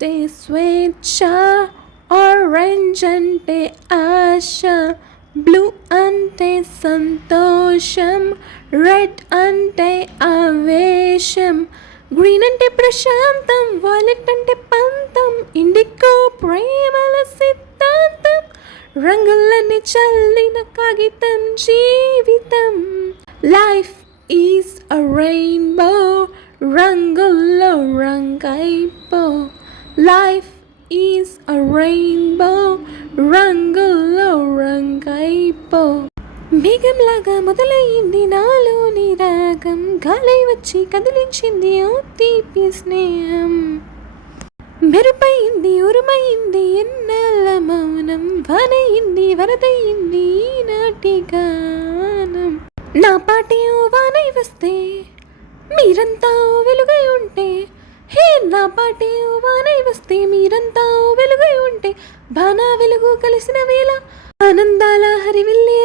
అంటే స్వేచ్ఛ, ఆరెంజ్ అంటే ఆశ, బ్లూ అంటే సంతోషం, రెడ్ అంటే ఆవేశం, గ్రీన్ అంటే ప్రశాంతం, వైలెట్ అంటే పంతం, ఇండిగో ప్రేమల సిద్ధాంతం, రంగులన్నీ చల్లిన కాగితం జీవితం. లైఫ్ ఈజ్ అ రెయిన్బో, రంగుల్లో రంగైపో. లైఫ్ ఈజ్ అ రెయిన్బో, రంగుల్లో రంగైపో. మేఘంలాగా మొదలయ్యింది నాలోని రాగం, గాలి వచ్చి కదిలించింది ఓ తీపి స్నేహం. మెరుపయింది ఉరుమయింది ఎన్నాళ్ళ మౌనం, వానయింది వరదయింది ఈనాటి గానం. నా పాటే ఓ వానై వస్తే మీరంతా ఓ వెలుగై ఉంటే, హే నా పాటే ఓ వానై వస్తే మీరంతా ఓ వెలుగై ఉంటే, బాణా వెలుగు కలిసిన వేళ ఆనందాల హరివిల్లే